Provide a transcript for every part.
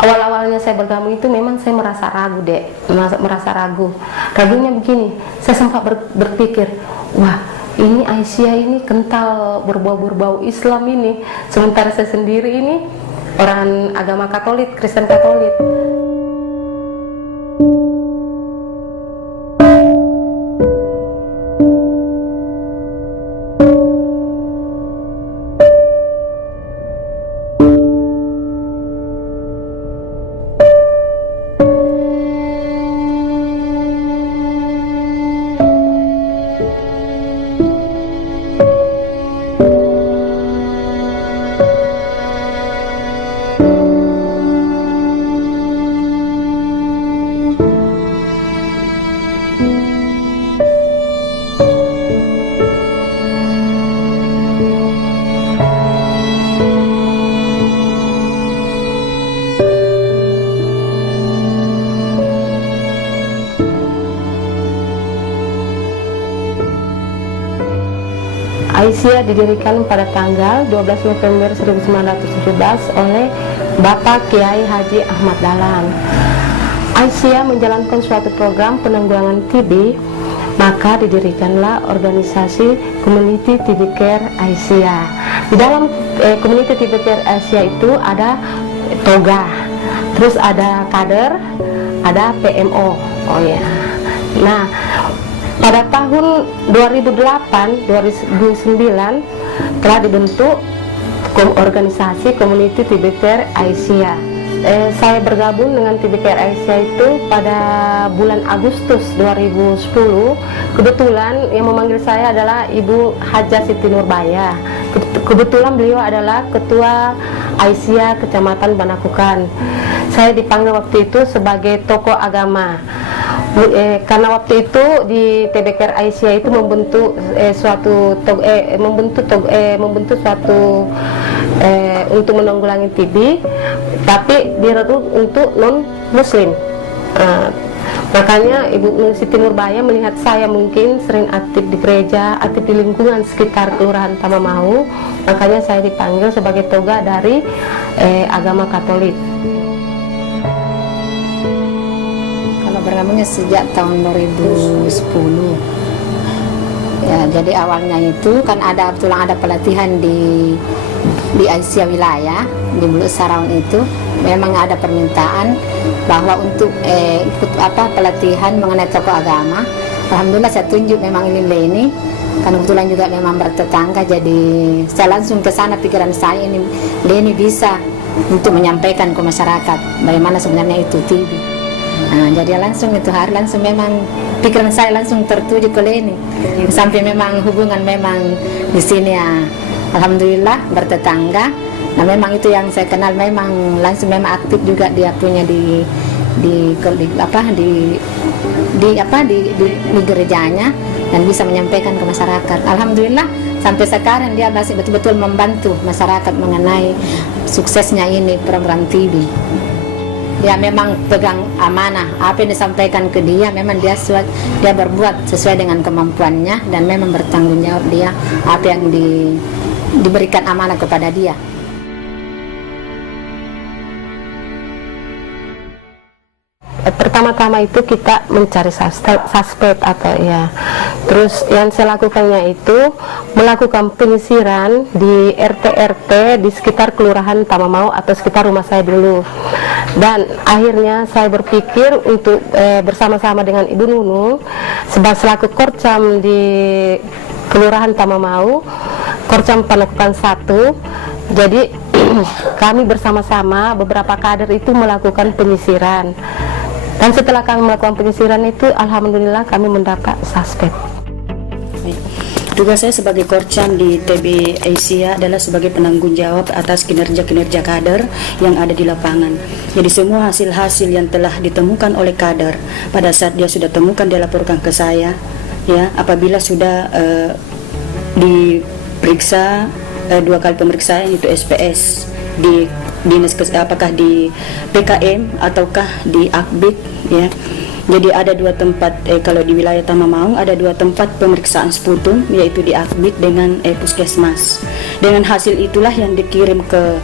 Awal-awalnya saya bergabung itu memang saya merasa ragu, Dek. Merasa ragu. Ragunya begini, saya sempat berpikir, wah, ini Aisyah ini kental berbau-berbau Islam ini, sementara saya sendiri ini orang agama Katolik, Kristen Katolik. Aisyah didirikan pada tanggal 12 November 1917 oleh Bapak Kiai Haji Ahmad Dahlan. Aisyah menjalankan suatu program penanggulangan TB, maka didirikanlah organisasi Community TB Care Aisyah. Di dalam Community TB Care Aisyah itu ada toga, terus ada kader, ada PMO. Oh ya. Nah, pada tahun 2008-2009 telah dibentuk organisasi Community TB Care Aisyah. Saya bergabung dengan TB Care Aisyah itu pada bulan Agustus 2010. Kebetulan yang memanggil saya adalah Ibu Hajah Siti Nurbaya. Kebetulan beliau adalah Ketua Aisyah Kecamatan Banakukan. Saya dipanggil waktu itu sebagai tokoh agama. Karena waktu itu di TB Care Aisyah itu membentuk suatu untuk menanggulangi TB, tapi direkrut untuk non Muslim. Makanya Ibu Siti Nurbaya melihat saya mungkin sering aktif di gereja, aktif di lingkungan sekitar Kelurahan Tamamau, makanya saya dipanggil sebagai toga dari agama Katolik. Bergabungnya sejak tahun 2010 ya. Jadi awalnya itu kan ada pelatihan di Aisyah wilayah di Bulu Sarawan. Itu memang ada permintaan bahwa untuk ikut pelatihan mengenai tokoh agama. Alhamdulillah saya tunjuk memang ini kan kebetulan juga memang bertetangga, jadi saya langsung ke sana. Pikiran saya ini bisa untuk menyampaikan ke masyarakat bagaimana sebenarnya itu TB. Nah, jadi langsung itu hari langsung memang pikiran saya langsung tertuju ke Leni, sampai memang hubungan memang di sini ya, alhamdulillah bertetangga. Nah, memang itu yang saya kenal, memang langsung memang aktif juga dia punya di gerejanya dan bisa menyampaikan ke masyarakat. Alhamdulillah sampai sekarang dia masih betul-betul membantu masyarakat mengenai suksesnya ini program TB. Dia memang pegang amanah, apa yang disampaikan ke dia memang dia berbuat sesuai dengan kemampuannya dan memang bertanggung jawab dia apa yang diberikan amanah kepada dia. Pertama-tama itu kita mencari suspek atau ya. Terus yang saya lakukannya itu melakukan penyisiran di RT-RT di sekitar Kelurahan Tamamau atau sekitar rumah saya dulu. Dan akhirnya saya berpikir untuk bersama-sama dengan Ibu Nunung selaku Korcam di Kelurahan Tamamau, Korcam Panakukan 1. Jadi kami bersama-sama beberapa kader itu melakukan penyisiran. Dan setelah kami melakukan penyisiran itu, alhamdulillah kami mendapat suspek. Tugas saya sebagai Korcam di TB Aisyah adalah sebagai penanggung jawab atas kinerja-kinerja kader yang ada di lapangan. Jadi semua hasil-hasil yang telah ditemukan oleh kader pada saat dia sudah temukan, dia laporkan ke saya. Ya, apabila sudah diperiksa 2 kali pemeriksaan, itu SPS di dinas apakah di PKM ataukah di Akbid, ya. Jadi ada dua tempat, kalau di wilayah Tamamaung ada dua tempat pemeriksaan sputum, yaitu di Akbik dengan puskesmas. Dengan hasil itulah yang dikirim ke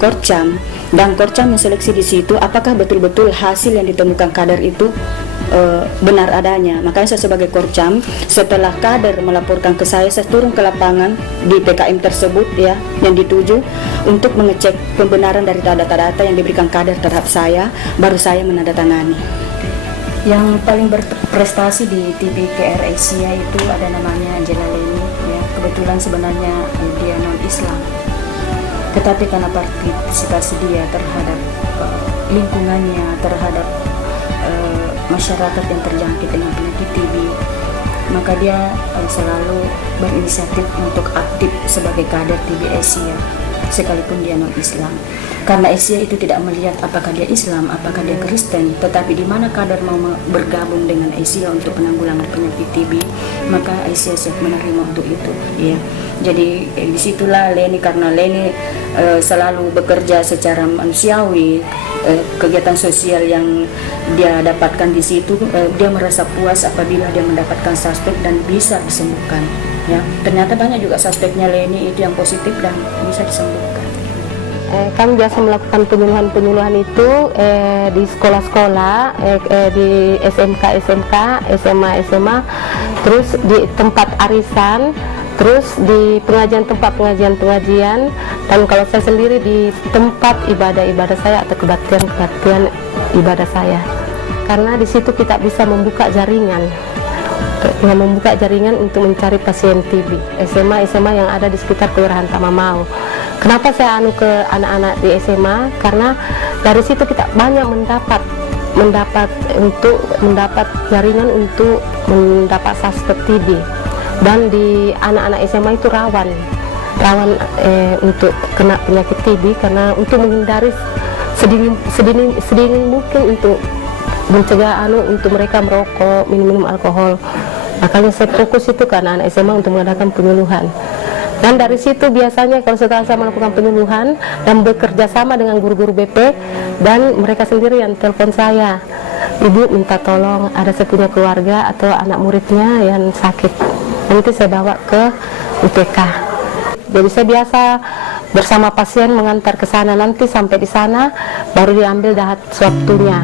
Korcam, dan Korcam menseleksi di situ apakah betul-betul hasil yang ditemukan kader itu benar adanya. Makanya saya sebagai Korcam, setelah kader melaporkan ke saya turun ke lapangan di PKM tersebut ya, yang dituju untuk mengecek pembenaran dari data-data yang diberikan kader terhadap saya, baru saya menandatangani. Yang paling berprestasi di TB-KR Asia itu ada namanya Angela Leni ya. Kebetulan sebenarnya dia non-Islam, tetapi karena partisipasi dia terhadap lingkungannya, terhadap masyarakat yang terjangkit dengan penyakit TB, maka dia selalu berinisiatif untuk aktif sebagai kader TB Asia sekalipun dia non-Islam. Karena Asia itu tidak melihat apakah dia Islam, apakah dia Kristen, tetapi di mana kader mau bergabung dengan Asia untuk penanggulangan penyakit TB, maka Asia siap menerima untuk itu ya. Jadi disitulah Leni, karena Leni selalu bekerja secara manusiawi, kegiatan sosial yang dia dapatkan di situ, dia merasa puas apabila dia mendapatkan suspek dan bisa disembuhkan ya. Ternyata banyak juga suspeknya Leni itu yang positif dan bisa disembuhkan. Kami biasa melakukan penyuluhan itu di sekolah-sekolah, di SMK, SMA, terus di tempat arisan, terus di tempat pengajian, dan kalau saya sendiri di tempat ibadah saya atau kebaktian ibadah saya. Karena di situ kita bisa membuka jaringan untuk mencari pasien TB. SMA yang ada di sekitar Kelurahan Tamamaung. Kenapa saya ke anak-anak di SMA? Karena dari situ kita banyak mendapat jaringan untuk mendapat suspek TB. Dan di anak-anak SMA itu rawan untuk kena penyakit TB, karena untuk menghindari sedini mungkin untuk mencegah untuk mereka merokok, minum alkohol. Makanya saya fokus itu ke anak-anak SMA untuk mengadakan penyuluhan. Dan dari situ biasanya kalau setelah saya melakukan penyuluhan dan bekerja sama dengan guru-guru BP, dan mereka sendiri yang telepon saya, ibu minta tolong, ada saya punya keluarga atau anak muridnya yang sakit, nanti saya bawa ke UTK. Jadi saya biasa bersama pasien mengantar ke sana, nanti sampai di sana baru diambil dahat swab tunya.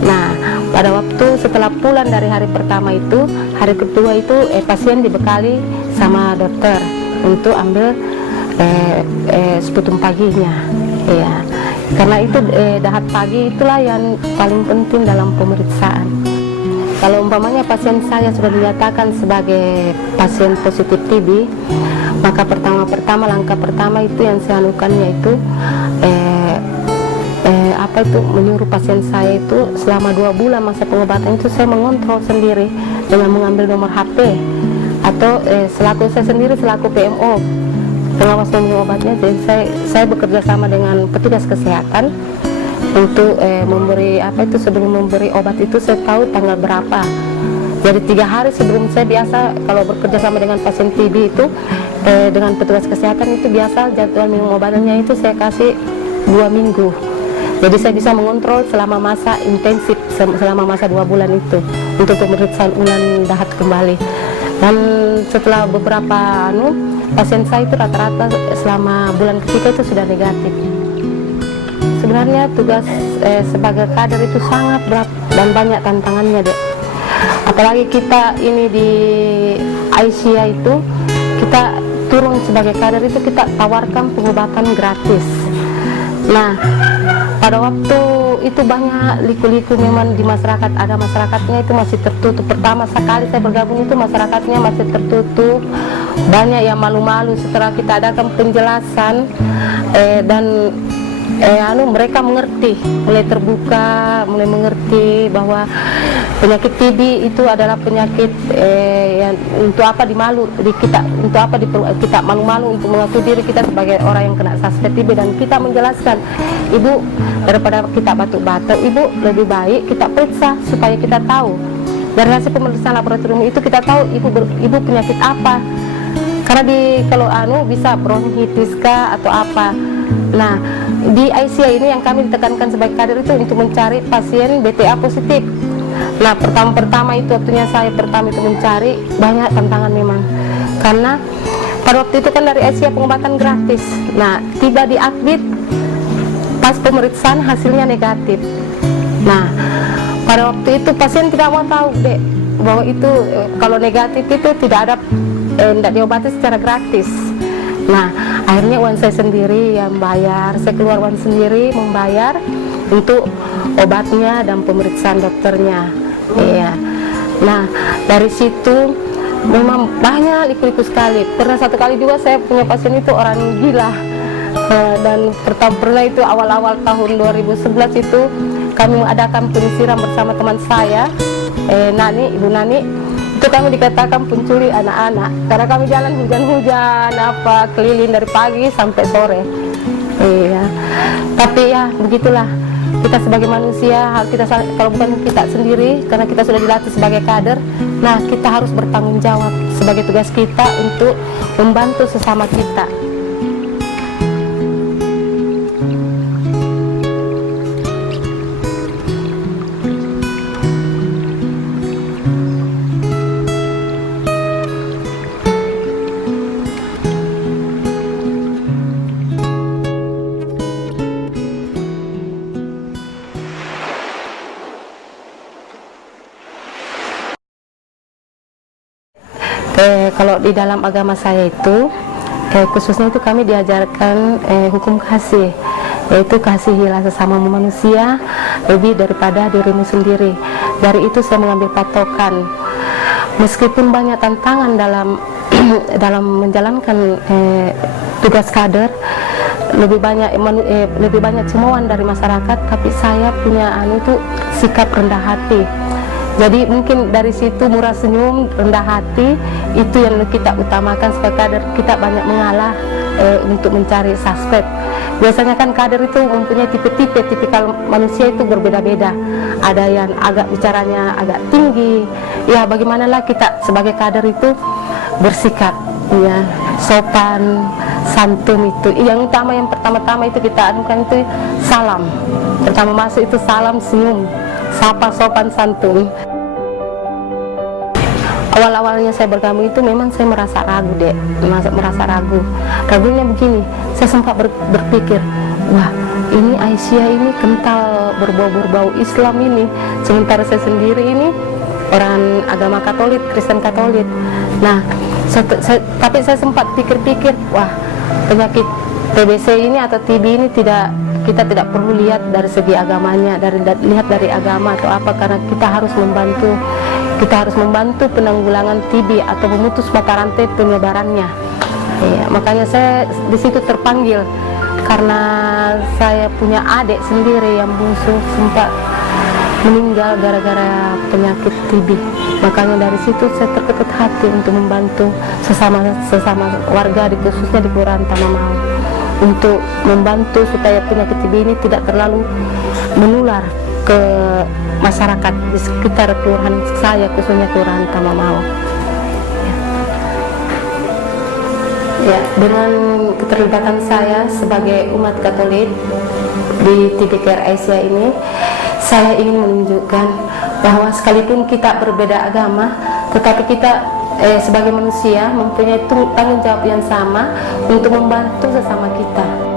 Nah, pada waktu setelah pulang dari hari pertama itu, hari kedua itu pasien dibekali sama dokter untuk ambil sputum paginya ya. Karena itu dahat pagi itulah yang paling penting dalam pemeriksaan. Kalau umpamanya pasien saya sudah dinyatakan sebagai pasien positif TB, maka langkah pertama itu yang saya anukannya itu menyuruh pasien saya itu selama 2 bulan masa pengobatan itu saya mengontrol sendiri dengan mengambil nomor HP, atau saya sendiri selaku PMO, pengawas minum obatnya. Jadi saya bekerja sama dengan petugas kesehatan untuk memberi sebelum memberi obat itu saya tahu tanggal berapa. Jadi 3 hari sebelum, saya biasa kalau bekerja sama dengan pasien TB itu dengan petugas kesehatan itu biasa jadwal minum obatnya itu saya kasih 2 minggu. Jadi saya bisa mengontrol selama masa intensif, selama masa 2 bulan itu untuk pemeriksaan ulang dahat kembali. Dan setelah beberapa pasien saya itu rata-rata selama bulan ketiga itu sudah negatif. Sebenarnya tugas sebagai kader itu sangat berat dan banyak tantangannya, Dek. Apalagi kita ini di Aisyah itu, kita turun sebagai kader itu kita tawarkan pengobatan gratis. Nah, pada waktu itu banyak liku-liku memang di masyarakat, ada masyarakatnya itu masih tertutup. Pertama sekali saya bergabung itu masyarakatnya masih tertutup, banyak yang malu-malu. Setelah kita adakan penjelasan dan mereka mengerti, mulai terbuka, mulai mengerti bahwa penyakit TB itu adalah penyakit yang untuk apa kita malu-malu untuk mengaku diri kita sebagai orang yang kena suspek TB. Dan kita menjelaskan, ibu, daripada kita batuk-batuk, ibu lebih baik kita periksa supaya kita tahu dari hasil pemeriksaan laboratorium itu kita tahu ibu penyakit apa. Karena kalau bisa bronkitis kah atau apa. Nah, di Aisyah ini yang kami ditekankan sebagai kader itu untuk mencari pasien BTA positif. Nah, pertama itu waktunya saya pertama itu mencari, banyak tantangan memang. Karena pada waktu itu kan dari Asia pengobatan gratis. Nah, tiba di Akbid, pas pemeriksaan hasilnya negatif. Nah, pada waktu itu pasien tidak mau tahu dek bahwa itu kalau negatif itu tidak diobati secara gratis. Nah, akhirnya uang saya sendiri yang bayar, saya keluar uang sendiri membayar untuk obatnya dan pemeriksaan dokternya. Iya. Nah, dari situ memang banyak liku-liku sekali. Pernah satu kali juga saya punya pasien itu orang gila. Dan pernah itu awal-awal tahun 2011 itu kami mengadakan penyisiran bersama teman saya, Ibu Nani. Itu kami dikatakan pencuri anak-anak karena kami jalan hujan-hujan keliling dari pagi sampai sore. Iya. Tapi ya begitulah, kita sebagai manusia, kalau bukan kita sendiri, karena kita sudah dilatih sebagai kader, nah kita harus bertanggung jawab sebagai tugas kita untuk membantu sesama kita. Kalau di dalam agama saya itu khususnya itu kami diajarkan hukum kasih, yaitu kasihilah sesama manusia lebih daripada dirimu sendiri. Dari itu saya mengambil patokan, meskipun banyak tantangan dalam dalam menjalankan tugas kader, lebih banyak cemoohan dari masyarakat, tapi saya punya itu sikap rendah hati. Jadi mungkin dari situ murah senyum, rendah hati, itu yang kita utamakan sebagai kader. Kita banyak mengalah untuk mencari suspek. Biasanya kan kader itu mempunyai tipe-tipe, tipikal manusia itu berbeda-beda. Ada yang agak bicaranya agak tinggi. Ya bagaimanalah kita sebagai kader itu bersikap, ya sopan, santun itu. Yang utama, yang pertama-tama itu kita anukan itu salam. Pertama masuk itu salam, senyum, sapa, sopan, santun. Awal-awalnya saya bergabung itu memang saya merasa ragu dek, merasa ragu. Ragunya begini, saya sempat berpikir, wah ini Aisyah ini kental berbau Islam ini, sementara saya sendiri ini orang agama Katolik, Kristen Katolik. Nah, tapi saya sempat pikir-pikir, wah penyakit TBC ini atau TB ini kita tidak perlu lihat dari segi agamanya, lihat dari agama atau apa, karena kita harus membantu penanggulangan TB atau memutus mata rantai penyebarannya. Ya, makanya saya di situ terpanggil karena saya punya adik sendiri yang bungsu sempat meninggal gara-gara penyakit TB. Makanya dari situ saya terketuk hati untuk membantu sesama warga, khususnya di Kelurahan Tamamau, untuk membantu supaya penyakit TB ini tidak terlalu menular ke masyarakat di sekitar kelurahan saya, khususnya Kelurahan Tamamau. Ya, dengan keterlibatan saya sebagai umat Katolik di TB Care Aisyah ini, saya ingin menunjukkan bahwa sekalipun kita berbeda agama, tetapi kita sebagai manusia mempunyai tanggung jawab yang sama untuk membantu sesama kita.